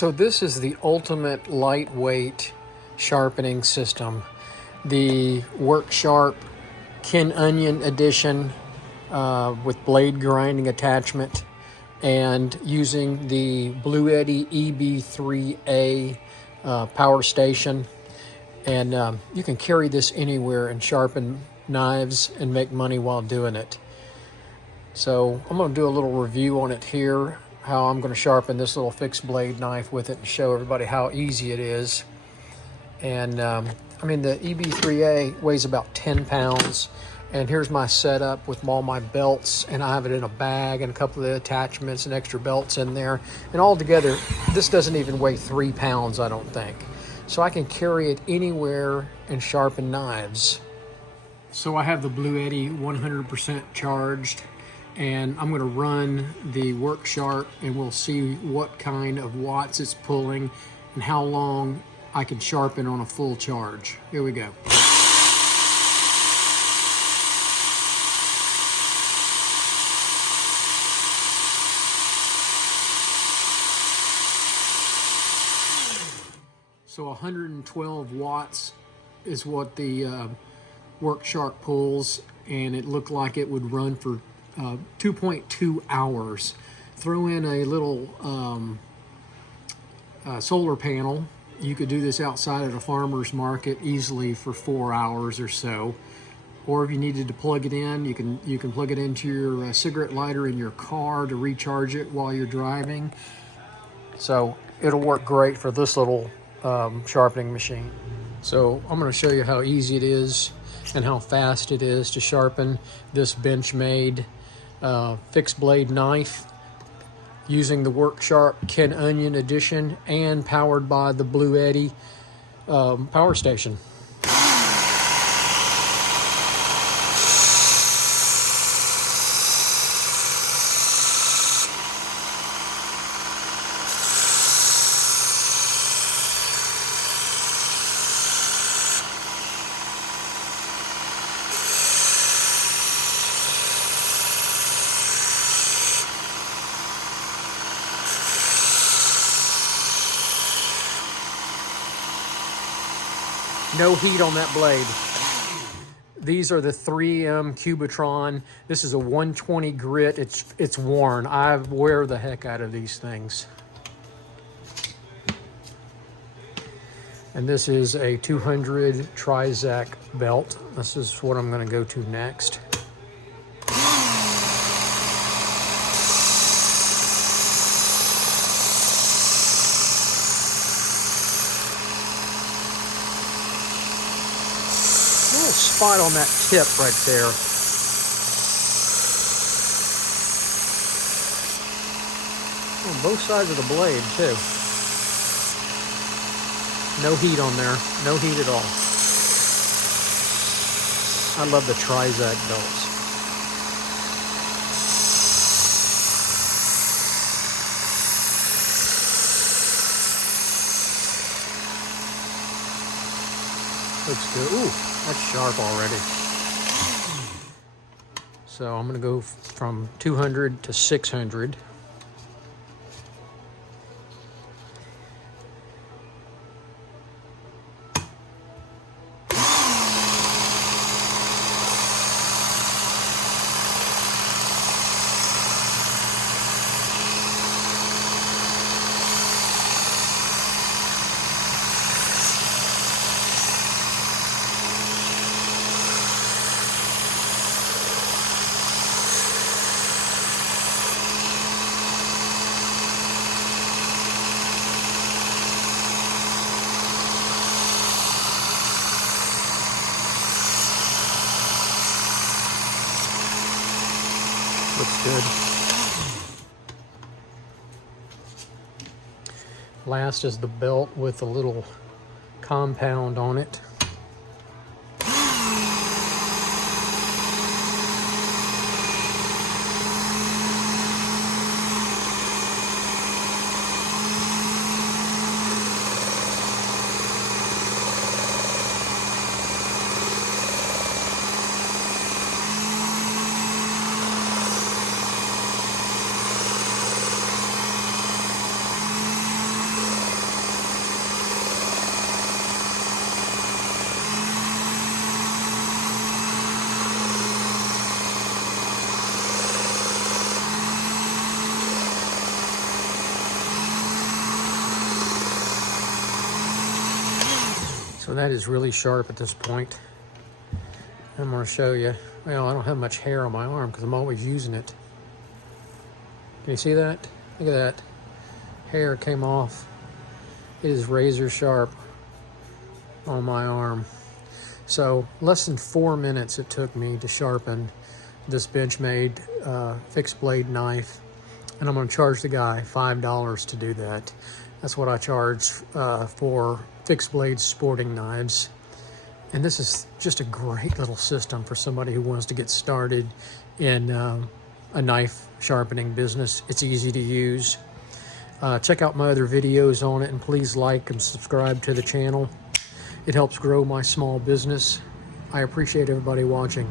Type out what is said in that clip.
So this is the ultimate lightweight sharpening system. The Work Sharp Kin Onion edition with blade grinding attachment, and using the Bluetti EB3A Power Station. And you can carry this anywhere and sharpen knives and make money while doing it. So I'm going to do a little review on it here, how I'm going to sharpen this little fixed blade knife with it and show everybody how easy it is. And I mean, the EB3A weighs about 10 pounds. And here's my setup with all my belts, and I have it in a bag and a couple of attachments and extra belts in there. And all together, this doesn't even weigh 3 pounds, I don't think. So I can carry it anywhere and sharpen knives. So I have the Bluetti 100% charged, and I'm going to run the Work Sharp, and we'll see what kind of watts it's pulling and how long I can sharpen on a full charge. Here we go. So 112 watts is what the Work Sharp pulls, and it looked like it would run for 2.2 hours. Throw in a little solar panel. You could do this outside at a farmer's market easily for 4 hours or so. Or if you needed to plug it in, you can plug it into your cigarette lighter in your car to recharge it while you're driving. So it'll work great for this little sharpening machine. So I'm going to show you how easy it is and how fast it is to sharpen this Benchmade fixed blade knife using the Work Sharp Kin Onion edition and powered by the Bluetti Power Station. No heat on that blade. These are the 3M Cubitron. This is a 120 grit. It's worn. I wear the heck out of these things. And this is a 200 Trizac belt. This is what I'm going to go to next. Spot on that tip right there. On both sides of the blade too. No heat on there, no heat at all. I love the Trizac belts. Looks good. Ooh, that's sharp already. So I'm going to go from 200 to 600. Looks good. Last is the belt with a little compound on it. So that is really sharp at this point. I'm going to show you. Well, I don't have much hair on my arm because I'm always using it. Can you see that? Look at that. Hair came off. It is razor sharp on my arm. So less than 4 minutes it took me to sharpen this Benchmade fixed blade knife. And I'm going to charge the guy $5 to do that. That's what I charge for fixed blade sporting knives. And this is just a great little system for somebody who wants to get started in a knife sharpening business. It's easy to use. Check out my other videos on it, and please like and subscribe to the channel. It helps grow my small business. I appreciate everybody watching.